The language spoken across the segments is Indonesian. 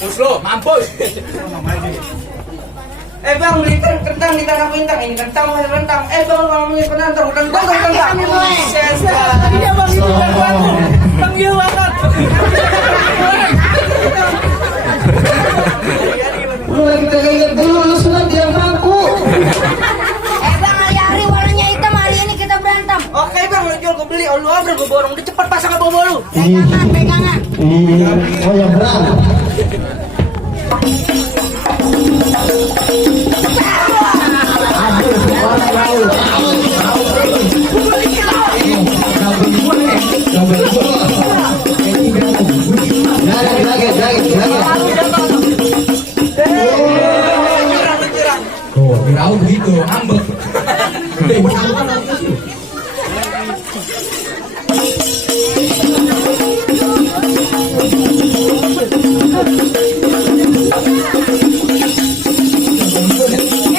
Muslo, mampus. Bang, beli kentang di tanah bintang. Ini kentang, masih kentang. Bang, kalau beli kentang. Iya bang, itu kan bang iya banget. Lu kita ingat dulu, lu sunat dia bangku. Bang, hari warnanya hitam, hari ini kita berantem. Oke bang, lu jual gue beli. Lu ambil gue borong. Udah cepet pasang ke bawah lu. Pegangan. Oh yang berat. Oh, dirau begitu, ambek.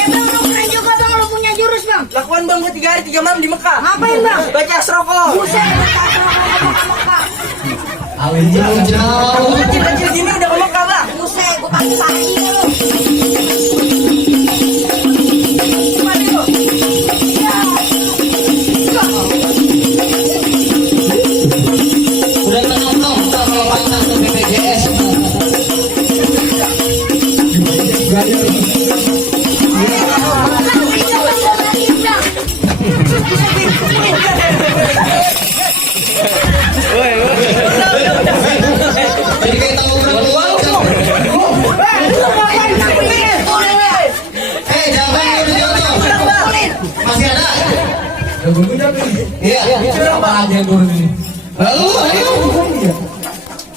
Bang, lu keren juga bang, lu punya jurus bang. Lakuan bang, gue 3 hari 3 malam di Mekah. Ngapain bang? Baca asroko. Buset, Awin jauh. Kecil-kecil gini udah ke Mekah bang. buset, gua pagi-pagi lu. Udah tenang dong, kita kalau pasang ke BPJS. Jadi kayak tahu berapa jangan jatuh. Masih ada? Iya. Apa aja yang turun ini? Lalu ayo.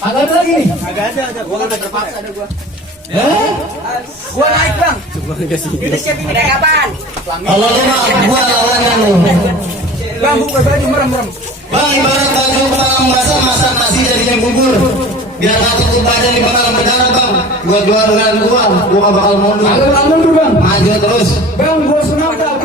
Agak ada lagi nih. Gua naik bang. Kita siapin naik kapan? Kalau lu mah gua lawannya lu. Bang, buka baju merem. Bang, ibarat baju bang basah masak nasi jadinya bubur. Biar nggak tutup badan di bakal berdarah bang. Gua jual dengan gua nggak bakal mundur. Agak mundur bang. Maju terus. Bang, gua senang tak